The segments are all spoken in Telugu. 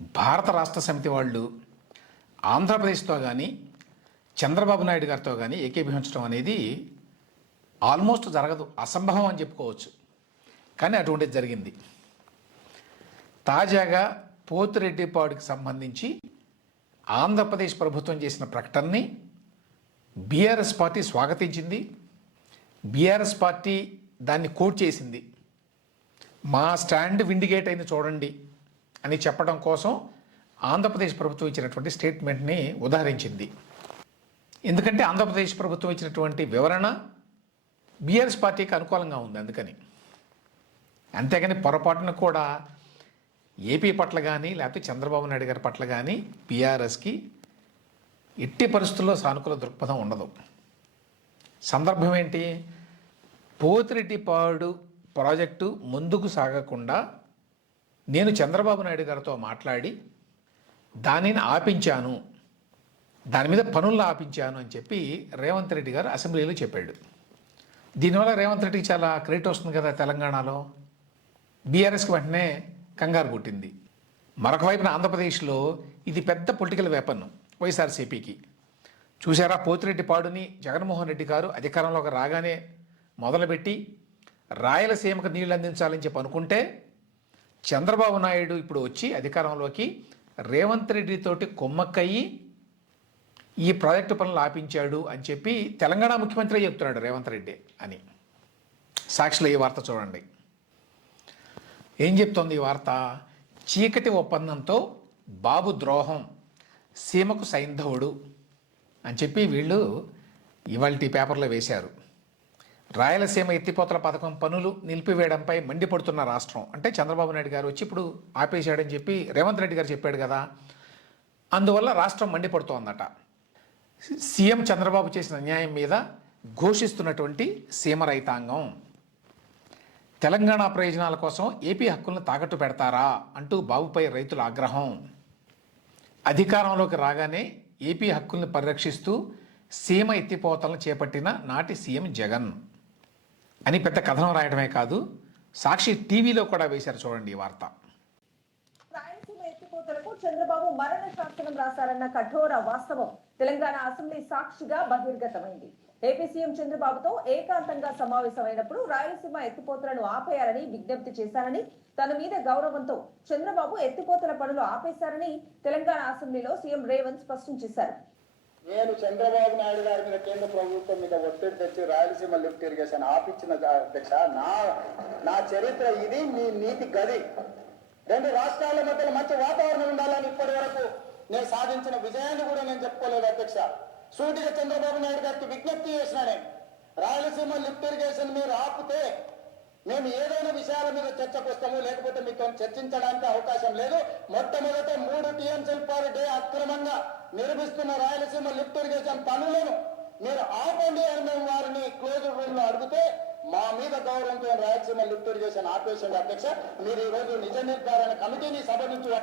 భారత రాష్ట్ర సమితి వాళ్ళు ఆంధ్రప్రదేశ్తో కానీ చంద్రబాబు నాయుడు గారితో కానీ ఏకీభవించడం అనేది ఆల్మోస్ట్ జరగదు, అసంభవం అని చెప్పుకోవచ్చు. కానీ అటువంటిది జరిగింది. తాజాగా పోతిరెడ్డిపాడుకి సంబంధించి ఆంధ్రప్రదేశ్ ప్రభుత్వం చేసిన ప్రకటనని బీఆర్ఎస్ పార్టీ స్వాగతించింది. బీఆర్ఎస్ పార్టీ దాన్ని కోట్ చేసింది. మా స్టాండ్ విండిగేట్ అయింది చూడండి అని చెప్పడం కోసం ఆంధ్రప్రదేశ్ ప్రభుత్వం ఇచ్చినటువంటి స్టేట్మెంట్ని ఉదాహరించింది. ఎందుకంటే ఆంధ్రప్రదేశ్ ప్రభుత్వం ఇచ్చినటువంటి వివరణ బీఆర్ఎస్ పార్టీకి అనుకూలంగా ఉంది. అందుకని అంతేగాని పొరపాటున కూడా ఏపీ పట్ల కానీ లేకపోతే చంద్రబాబు నాయుడు గారి పట్ల కానీ బీఆర్ఎస్కి ఎట్టి పరిస్థితుల్లో సానుకూల దృక్పథం ఉండదు. సందర్భం ఏంటి? పోతిరెడ్డిపాడు ప్రాజెక్టు ముందుకు సాగకుండా నేను చంద్రబాబు నాయుడు గారితో మాట్లాడి దానిని ఆపించాను, దాని మీద పనుల్లో ఆపించాను అని చెప్పి రేవంత్ రెడ్డి గారు అసెంబ్లీలో చెప్పాడు. దీనివల్ల రేవంత్ రెడ్డికి చాలా క్రెడిట్ వస్తుంది కదా తెలంగాణలో. బీఆర్ఎస్కి వెంటనే కంగారు పుట్టింది. మరొక వైపున ఆంధ్రప్రదేశ్లో ఇది పెద్ద పొలిటికల్ వెపన్ వైఎస్ఆర్సీపీకి. చూసారా, పోతిరెడ్డిపాడుని జగన్మోహన్ రెడ్డి గారు అధికారంలోకి రాగానే మొదలుపెట్టి రాయలసీమకు నీళ్లు అందించాలని చెప్పి అనుకుంటే చంద్రబాబు నాయుడు ఇప్పుడు వచ్చి అధికారంలోకి రేవంత్ రెడ్డితోటి కొమ్మక్కయ్యి ఈ ప్రాజెక్టు పనులు ఆపించాడు అని చెప్పి తెలంగాణ ముఖ్యమంత్రి చెప్తున్నాడు రేవంత్ రెడ్డి అని. సాక్షిలో ఈ వార్త చూడండి. ఏం చెప్తోంది ఈ వార్త? చీకటి ఒప్పందంతో బాబు ద్రోహం, సీమకు సైంధవుడు అని చెప్పి వీళ్ళు ఇవాళ పేపర్లో వేశారు. రాయలసీమ ఎత్తిపోతల పథకం పనులు నిలిపివేయడంపై మండిపడుతున్న రాష్ట్రం, అంటే చంద్రబాబు నాయుడు గారు వచ్చి ఇప్పుడు ఆపేశాడని చెప్పి రేవంత్ రెడ్డి గారు చెప్పాడు కదా, అందువల్ల రాష్ట్రం మండిపడుతోందట. సీఎం చంద్రబాబు చేసిన అన్యాయం మీద ఘోషిస్తున్నటువంటి సీమ రైతాంగం తెలంగాణ ప్రయోజనాల కోసం ఏపీ హక్కులను తాకట్టు పెడతారా అంటూ బాబుపై రైతుల ఆగ్రహం. అధికారంలోకి రాగానే ఏపీ హక్కుల్ని పరిరక్షిస్తూ సీమ ఎత్తిపోతలను చేపట్టిన నాటి సీఎం జగన్ అని పెద్ద కథనం రాయడమే కాదు, సాక్షి టీవీలో కూడా వేశారు. చూడండి ఈ వార్త. రాయలసీమ ఎత్తిపోతలకు చంద్రబాబు మరణ శాసనం రాశారన్న కఠోర వాస్తవం తెలంగాణ అసెంబ్లీ సాక్షిగా బహిర్గతమైంది. ఏపీ సీఎం చంద్రబాబుతో ఏకాంతంగా సమావేశమైనప్పుడు రాయలసీమ ఎత్తిపోతలను ఆపేయాలని విజ్ఞప్తి చేశారని, తన మీద గౌరవంతో చంద్రబాబు ఎత్తిపోతల పనులు ఆపేశారని తెలంగాణ అసెంబ్లీలో సీఎం రేవంత్ స్పష్టం చేశారు. నేను చంద్రబాబు నాయుడు గారి మీద కేంద్ర ప్రభుత్వం మీద ఒత్తిడి తెచ్చి రాయలసీమ లిఫ్ట్ ఇరిగేషన్ ఆపించిన అధ్యక్ష, నా చరిత్ర ఇది, మీ నీతి గది. రెండు రాష్ట్రాల మధ్యలో మంచి వాతావరణం ఉండాలని ఇప్పటి వరకు నేను సాధించిన విజయాన్ని కూడా నేను చెప్పుకోలేదు అధ్యక్ష. సూటిగా చంద్రబాబు నాయుడు గారికి విజ్ఞప్తి చేసినానే, రాయలసీమ లిఫ్ట్ ఇరిగేషన్ మీరు ఆపితే మేము ఏదైనా విషయాల మీద చర్చకు వస్తాము, లేకపోతే మీతో చర్చించడానికి అవకాశం లేదు. మొట్టమొదట 3 టీఎంసీల పర్ డే అక్రమంగా నిర్మిస్తున్న రాయలసీమ లిఫ్ట్ ఇరిగేషన్ పనులను మీరు ఆపండి అని మేము వారిని క్లోజ్ రూమ్ లో అడిగితే మా మీద గౌరవంతో రాయలసీమ లిఫ్ట్ ఇరిగేషన్ ఆపేసింది అధ్యక్ష. మీరు ఈ రోజు నిజ నిర్ధారణ కమిటీని సభ నుంచి.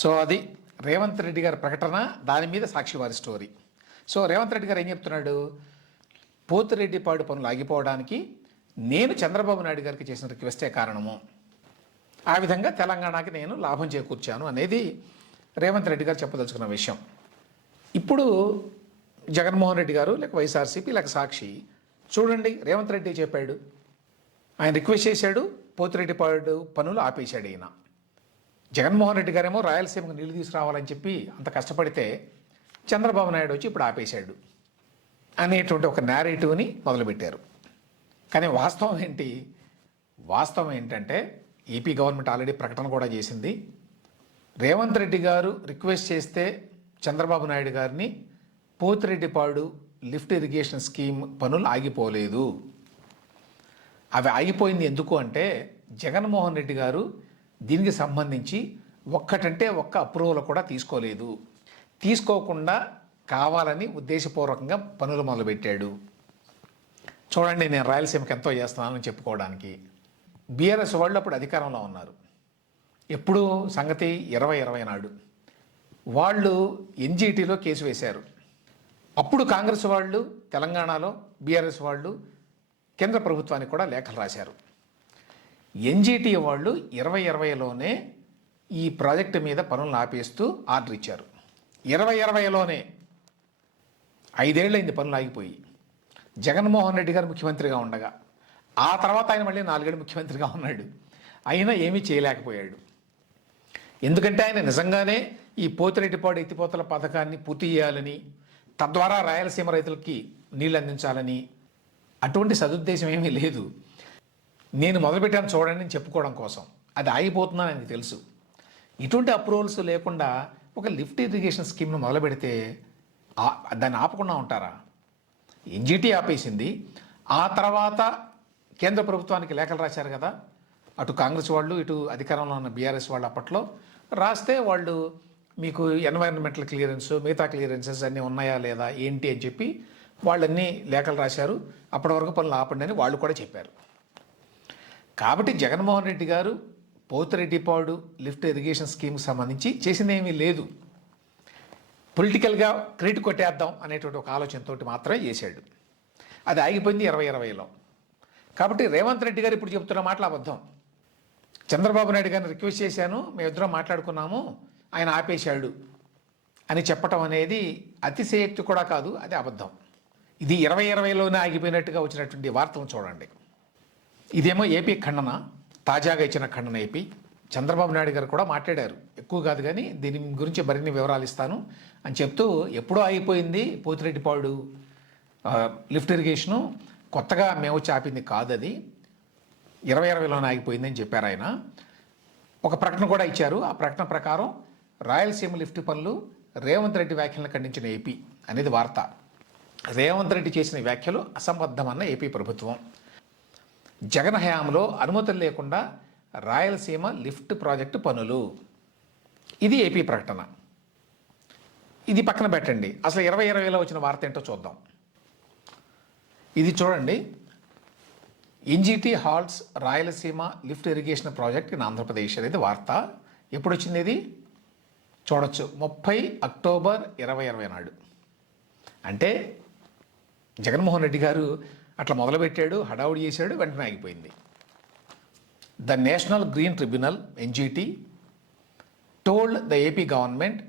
సో అది రేవంత్ రెడ్డి గారి ప్రకటన, దాని మీద సాక్షి వారి స్టోరీ. సో రేవంత్ రెడ్డి గారు ఏం చెప్తున్నాడు? పోతిరెడ్డిపాడు పనులు ఆగిపోవడానికి నేను చంద్రబాబు నాయుడు గారికి చేసిన రిక్వెస్టే కారణము, ఆ విధంగా తెలంగాణకి నేను లాభం చేకూర్చాను అనేది రేవంత్ రెడ్డి గారు చెప్పదలుచుకున్న విషయం. ఇప్పుడు జగన్మోహన్ రెడ్డి గారు లేక వైఎస్ఆర్సీపీ లేక సాక్షి చూడండి, రేవంత్ రెడ్డి చెప్పాడు, ఆయన రిక్వెస్ట్ చేశాడు, పోతిరెడ్డిపాడు పనులు ఆపేశాడు ఈయన. జగన్మోహన్ రెడ్డి గారేమో రాయలసీమకు నీళ్లు తీసుకురావాలని చెప్పి అంత కష్టపడితే చంద్రబాబు నాయుడు వచ్చి ఇప్పుడు ఆపేశాడు అనేటువంటి ఒక నేరేటివ్ని మొదలుపెట్టారు. కానీ వాస్తవం ఏంటి? వాస్తవం ఏంటంటే ఏపీ గవర్నమెంట్ ఆల్రెడీ ప్రకటన కూడా చేసింది. రేవంత్ రెడ్డి గారు రిక్వెస్ట్ చేస్తే చంద్రబాబు నాయుడు గారిని పోతిరెడ్డిపాడు లిఫ్ట్ ఇరిగేషన్ స్కీమ్ పనులు ఆగిపోలేదు. అవి ఆగిపోయింది ఎందుకు అంటే జగన్మోహన్ రెడ్డి గారు దీనికి సంబంధించి ఒక్కటంటే ఒక్క అప్రూవల్ కూడా తీసుకోలేదు. తీసుకోకుండా కావాలని ఉద్దేశపూర్వకంగా పనులు మొదలుపెట్టాడు. చూడండి, నేను రాయలసీమకి ఎంతో చేస్తున్నానని చెప్పుకోవడానికి. బీఆర్ఎస్ వాళ్ళు అప్పుడు అధికారంలో ఉన్నారు. ఎప్పుడు సంగతి 2020 నాడు వాళ్ళు ఎన్జీటీలో కేసు వేశారు. అప్పుడు కాంగ్రెస్ వాళ్ళు తెలంగాణలో, బీఆర్ఎస్ వాళ్ళు కేంద్ర ప్రభుత్వానికి కూడా లేఖలు రాశారు. ఎన్జీటీ వాళ్ళు 2020లోనే ఈ ప్రాజెక్టు మీద పనులను ఆపేస్తూ ఆర్డర్ ఇచ్చారు. 2020లోనే 5 ఏళ్ళైంది పనులు ఆగిపోయి. జగన్మోహన్ రెడ్డి గారు ముఖ్యమంత్రిగా ఉండగా, ఆ తర్వాత ఆయన మళ్ళీ 4 ఏళ్ళు ముఖ్యమంత్రిగా ఉన్నాడు. అయినా ఏమీ చేయలేకపోయాడు. ఎందుకంటే ఆయన నిజంగానే ఈ పోతిరెడ్డిపాడు ఎత్తిపోతల పథకాన్ని పూర్తి చేయాలని, తద్వారా రాయలసీమ రైతులకి నీళ్ళు అందించాలని అటువంటి సదుద్దేశం ఏమీ లేదు. నేను మొదలుపెట్టాను చూడండి అని చెప్పుకోవడం కోసం. అది ఆగిపోతుందని ఆయనకు తెలుసు. ఇటువంటి అప్రూవల్స్ లేకుండా ఒక లిఫ్ట్ ఇరిగేషన్ స్కీమ్ను మొదలు పెడితే దాన్ని ఆపకుండా ఉంటారా? ఎన్జిటి ఆపేసింది. ఆ తర్వాత కేంద్ర ప్రభుత్వానికి లేఖలు రాశారు కదా, అటు కాంగ్రెస్ వాళ్ళు ఇటు అధికారంలో ఉన్న బీఆర్ఎస్ వాళ్ళు. అప్పట్లో రాస్తే వాళ్ళు మీకు ఎన్వైరన్మెంటల్ క్లియరెన్స్, మిగతా క్లియరెన్సెస్ అన్నీ ఉన్నాయా లేదా ఏంటి అని చెప్పి వాళ్ళన్నీ లేఖలు రాశారు. అప్పటి వరకు పనులు ఆపండి అని వాళ్ళు కూడా చెప్పారు. కాబట్టి జగన్మోహన్ రెడ్డి గారు పోతిరెడ్డిపాడు లిఫ్ట్ ఇరిగేషన్ స్కీమ్కి సంబంధించి చేసిందేమీ లేదు. పొలిటికల్గా క్రెడిట్ కొట్టేద్దాం అనేటువంటి ఒక ఆలోచనతోటి మాత్రమే చేశాడు. అది ఆగిపోయింది 2020లో. కాబట్టి రేవంత్ రెడ్డి గారు ఇప్పుడు చెబుతున్న మాటలు అబద్ధం. చంద్రబాబు నాయుడు గారిని రిక్వెస్ట్ చేశాను, మేమిద్దరం మాట్లాడుకున్నాము, ఆయన ఆపేశాడు అని చెప్పటం అనేది అతిశయోక్తి కూడా కాదు, అది అబద్ధం. ఇది 2020లోనే ఆగిపోయినట్టుగా వచ్చినటువంటి వార్తలను చూడండి. ఇదేమో ఏపీ ఖండన, తాజాగా ఇచ్చిన ఖండన ఏపీ. చంద్రబాబు నాయుడు గారు కూడా మాట్లాడారు, ఎక్కువ కాదు కానీ దీని గురించి మరిన్ని వివరాలు ఇస్తాను అని చెప్తూ, ఎప్పుడో ఆగిపోయింది పోతిరెడ్డిపాడు లిఫ్ట్ ఇరిగేషను, కొత్తగా మేము వచ్చి ఆపింది కాదు, అది 2020లోనే ఆగిపోయిందని చెప్పారు ఆయన. ఒక ప్రకటన కూడా ఇచ్చారు. ఆ ప్రకటన ప్రకారం రాయలసీమ లిఫ్ట్ పనులు రేవంత్ రెడ్డి వ్యాఖ్యలను ఖండించిన ఏపీ అనేది వార్త. రేవంత్ రెడ్డి చేసిన వ్యాఖ్యలు అసంబద్ధమన్న ఏపీ ప్రభుత్వం. జగన్ హయాంలో అనుమతులు లేకుండా రాయలసీమ లిఫ్ట్ ప్రాజెక్టు పనులు, ఇది ఏపీ ప్రకటన. ఇది పక్కన పెట్టండి, అసలు 2020లో వచ్చిన వార్త ఏంటో చూద్దాం. ఇది చూడండి, NGT halts Rayalaseema lift irrigation project in Andhra Pradesh అనేది వార్త. ఎప్పుడు వచ్చింది ఇది చూడొచ్చు, 30 అక్టోబర్ 2020 నాడు. అంటే జగన్మోహన్ రెడ్డి గారు అట్లా మొదలుపెట్టాడు, హడావుడి చేశాడు, వెంటనే ఆగిపోయింది. The national green tribunal NGT told the AP government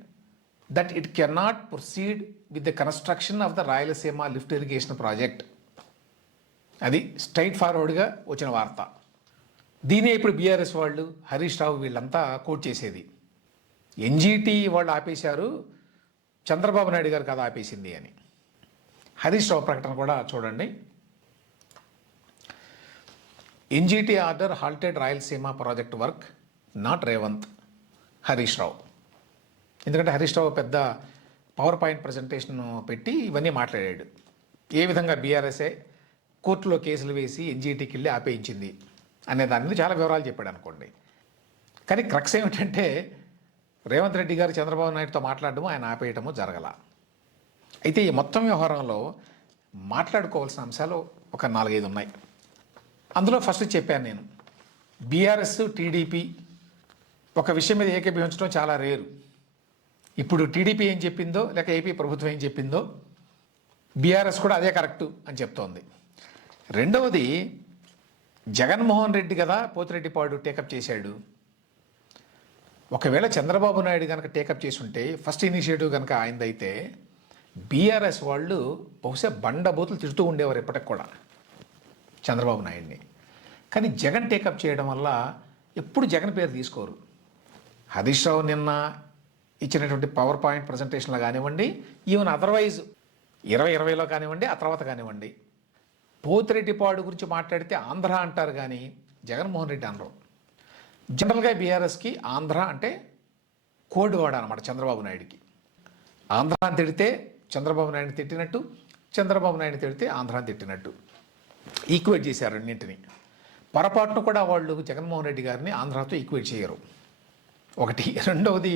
that it cannot proceed with the construction of the Rayalaseema lift irrigation project. అది స్ట్రైట్ ఫార్వర్డ్గా వచ్చిన వార్త. దీనే ఇప్పుడు బీఆర్ఎస్ వాళ్ళు, హరీష్ రావు వీళ్ళంతా కోట్ చేసేది. ఎన్జిటి వాళ్ళు ఆపేశారు, చంద్రబాబు నాయుడు గారు కదా ఆపేసింది అని. హరీష్ రావు ప్రకటన కూడా చూడండి. NGT order halted Rayalaseema project work, not Revanth, Harish Rao. ఎందుకంటే హరీష్ రావు పెద్ద పవర్ పాయింట్ ప్రజెంటేషన్ పెట్టి ఇవన్నీ మాట్లాడాడు. ఏ విధంగా బీఆర్ఎస్ఏ కోర్టులో కేసులు వేసి ఎన్జిటికి వెళ్ళి ఆపేయించింది అనే దాని మీద చాలా వివరాలు చెప్పాడు అనుకోండి. కానీ క్రక్స్ ఏమిటంటే రేవంత్ రెడ్డి గారు చంద్రబాబు నాయుడుతో మాట్లాడడము, ఆయన ఆపేయటము జరగల. అయితే ఈ మొత్తం వ్యవహారంలో మాట్లాడుకోవాల్సిన అంశాలు ఒక 4-5 ఉన్నాయి. అందులో ఫస్ట్ చెప్పాను నేను, బీఆర్ఎస్ టీడీపీ ఒక విషయం మీద ఏకీభవించడం చాలా రేరు. ఇప్పుడు టీడీపీ ఏం చెప్పిందో లేక ఏపీ ప్రభుత్వం ఏం చెప్పిందో బీఆర్ఎస్ కూడా అదే కరెక్టు అని చెప్తోంది. రెండవది, జగన్మోహన్ రెడ్డి కదా పోతిరెడ్డిపాడు టేకప్ చేశాడు. ఒకవేళ చంద్రబాబు నాయుడు కనుక టేకప్ చేసి ఉంటే, ఫస్ట్ ఇనిషియేటివ్ కనుక ఆయనదైతే, బీఆర్ఎస్ వాళ్ళు బహుశా బండబూతులు తిడుతూ ఉండేవారు ఎప్పటికి కూడా చంద్రబాబు నాయుడిని. కానీ జగన్ టేకప్ చేయడం వల్ల ఎప్పుడు జగన్ పేరు తీసుకోరు. హరీష్ రావు నిన్న ఇచ్చినటువంటి పవర్ పాయింట్ ప్రజెంటేషన్లో కానివ్వండి, ఈవెన్ అదర్వైజ్ 2020లో కానివ్వండి, ఆ తర్వాత కానివ్వండి, పోతిరెడ్డిపాడు గురించి మాట్లాడితే ఆంధ్ర అంటారు కానీ జగన్మోహన్ రెడ్డి అనరు. జనరల్గా బీఆర్ఎస్కి ఆంధ్ర అంటే కోడ్ వర్డ్ అనమాట చంద్రబాబు నాయుడికి. ఆంధ్ర అని తిడితే చంద్రబాబు నాయుడిని తిట్టినట్టు, చంద్రబాబు నాయుడిని తిడితే ఆంధ్రాని తిట్టినట్టు ఈక్వేట్ చేశారు రెండింటిని. పొరపాటును కూడా వాళ్ళు జగన్మోహన్ రెడ్డి గారిని ఆంధ్రాతో ఈక్వేట్ చేయరు, ఒకటి. రెండవది,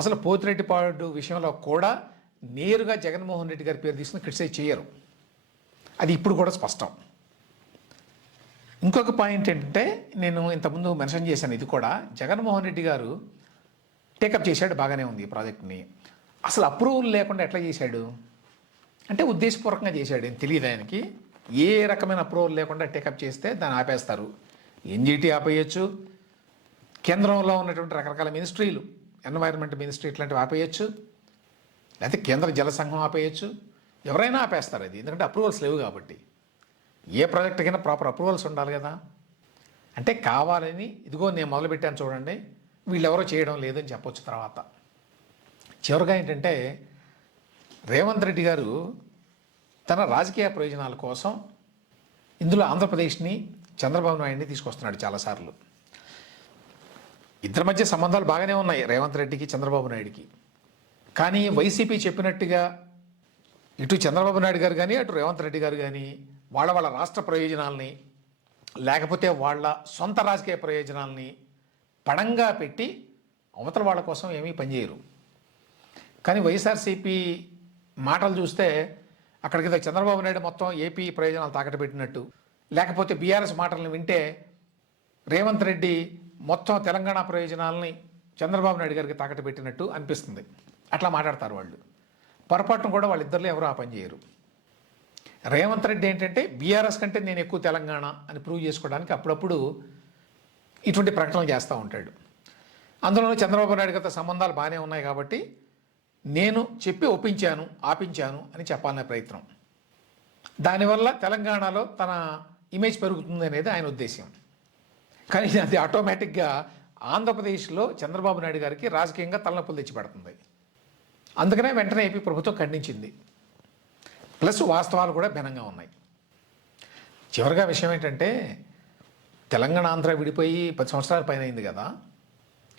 అసలు పోతిరెడ్డిపాడు విషయంలో కూడా నేరుగా జగన్మోహన్ రెడ్డి గారి పేరు తీసుకుని క్రిటిసైజ్ చేయరు. అది ఇప్పుడు కూడా స్పష్టం. ఇంకొక పాయింట్ ఏంటంటే, నేను ఇంతకుముందు మెన్షన్ చేశాను, ఇది కూడా జగన్మోహన్ రెడ్డి గారు టేకప్ చేశాడు, బాగానే ఉంది ఈ ప్రాజెక్ట్ని. అసలు అప్రూవల్ లేకుండా ఎట్లా చేశాడు అంటే ఉద్దేశపూర్వకంగా చేశాడు, ఏం తెలియదు ఆయనకి. ఏ రకమైన అప్రూవల్ లేకుండా టేకప్ చేస్తే దాన్ని ఆపేస్తారు. ఎన్జిటి ఆపేయచ్చు, కేంద్రంలో ఉన్నటువంటి రకరకాల మినిస్ట్రీలు, ఎన్వైరన్మెంట్ మినిస్ట్రీ ఇట్లాంటివి ఆపేయచ్చు, లేకపోతే కేంద్ర జల సంఘం ఆపేయచ్చు, ఎవరైనా ఆపేస్తారు అది, ఎందుకంటే అప్రూవల్స్ లేవు కాబట్టి. ఏ ప్రాజెక్టుకైనా ప్రాపర్ అప్రూవల్స్ ఉండాలి కదా. అంటే కావాలని ఇదిగో నేను మొదలుపెట్టాను చూడండి, వీళ్ళెవరో చేయడం లేదని చెప్పొచ్చు. తర్వాత చివరిగా ఏంటంటే రేవంత్ రెడ్డి గారు తన రాజకీయ ప్రయోజనాల కోసం ఇందులో ఆంధ్రప్రదేశ్ని, చంద్రబాబు నాయుడిని తీసుకొస్తున్నాడు చాలాసార్లు. ఇద్దరి మధ్య సంబంధాలు బాగానే ఉన్నాయి రేవంత్ రెడ్డికి, చంద్రబాబు నాయుడికి. కానీ వైసీపీ చెప్పినట్టుగా ఇటు చంద్రబాబు నాయుడు గారు కానీ అటు రేవంత్ రెడ్డి గారు కానీ వాళ్ళ రాష్ట్ర ప్రయోజనాల్ని లేకపోతే వాళ్ళ సొంత రాజకీయ ప్రయోజనాల్ని పణంగా పెట్టి అవతల వాళ్ళ కోసం ఏమీ పనిచేయరు. కానీ వైఎస్ఆర్సీపీ మాటలు చూస్తే అక్కడికి చంద్రబాబు నాయుడు మొత్తం ఏపీ ప్రయోజనాలు తాకట్టు పెట్టినట్టు, లేకపోతే బీఆర్ఎస్ మాటలను వింటే రేవంత్ రెడ్డి మొత్తం తెలంగాణ ప్రయోజనాలని చంద్రబాబు నాయుడు గారికి తాకట్టు పెట్టినట్టు అనిపిస్తుంది. అట్లా మాట్లాడతారు వాళ్ళు. పొరపాటును కూడా వాళ్ళిద్దరిలో ఎవరు ఆ పని చేయరు. రేవంత్ రెడ్డి ఏంటంటే బీఆర్ఎస్ కంటే నేను ఎక్కువ తెలంగాణ అని ప్రూవ్ చేసుకోవడానికి అప్పుడప్పుడు ఇటువంటి ప్రకటనలు చేస్తూ ఉంటాడు. అందులోనూ చంద్రబాబు నాయుడు గారితో సంబంధాలు బాగానే ఉన్నాయి కాబట్టి నేను చెప్పి ఒప్పించాను, ఆపించాను అని చెప్పాలనే ప్రయత్నం. దానివల్ల తెలంగాణలో తన ఇమేజ్ పెరుగుతుంది అనేది ఆయన ఉద్దేశం. కానీ అది ఆటోమేటిక్గా ఆంధ్రప్రదేశ్లో చంద్రబాబు నాయుడు గారికి రాజకీయంగా తలనొప్పులు తెచ్చిపెడుతుంది. అందుకనే వెంటనే ఏపీ ప్రభుత్వం ఖండించింది. ప్లస్ వాస్తవాలు కూడా భిన్నంగా ఉన్నాయి. చివరిగా విషయం ఏంటంటే తెలంగాణ ఆంధ్ర విడిపోయి 10 సంవత్సరాల పైన అయింది కదా.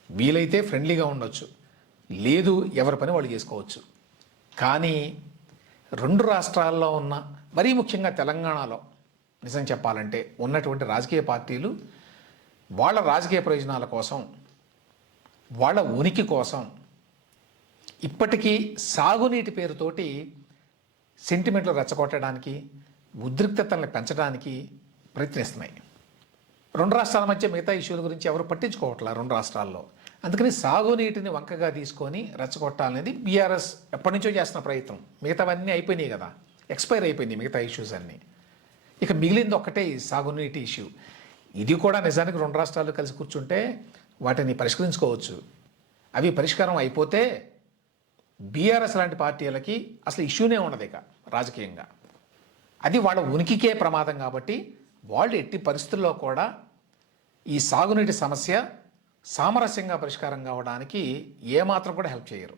వీలైతే ఫ్రెండ్లీగా ఉండొచ్చు, లేదు ఎవరి పని వాళ్ళు చేసుకోవచ్చు. కానీ 2 రాష్ట్రాల్లో ఉన్న, మరీ ముఖ్యంగా తెలంగాణలో నిజం చెప్పాలంటే ఉన్నటువంటి రాజకీయ పార్టీలు వాళ్ళ రాజకీయ ప్రయోజనాల కోసం, వాళ్ళ ఉనికి కోసం ఇప్పటికీ సాగునీటి పేరుతోటి సెంటిమెంట్లు రెచ్చగొట్టడానికి, ఉద్రిక్తతల్ని పెంచడానికి ప్రయత్నిస్తున్నాయి. 2 రాష్ట్రాల మధ్య మిగతా ఇష్యూల గురించి ఎవరు పట్టించుకోవట్లేదు 2 రాష్ట్రాల్లో. అందుకని సాగునీటిని వంకగా తీసుకొని రెచ్చగొట్టాలనేది బీఆర్ఎస్ ఎప్పటి నుంచో చేస్తున్న ప్రయత్నం. మిగతావన్నీ అయిపోయినాయి కదా, ఎక్స్పైర్ అయిపోయినాయి మిగతా ఇష్యూస్ అన్నీ. ఇక మిగిలింది ఒక్కటే ఈ సాగునీటి ఇష్యూ. ఇది కూడా నిజానికి 2 రాష్ట్రాలు కలిసి కూర్చుంటే వాటిని పరిష్కరించుకోవచ్చు. అవి పరిష్కారం అయిపోతే బీఆర్ఎస్ లాంటి పార్టీలకి అసలు ఇష్యూనే ఉండదు ఇక రాజకీయంగా. అది వాళ్ళ ఉనికికే ప్రమాదం కాబట్టి వాళ్ళు ఎట్టి పరిస్థితుల్లో కూడా ఈ సాగునీటి సమస్య సామరస్యంగా పరిష్కారం కావడానికి ఏమాత్రం కూడా హెల్ప్ చేయరు.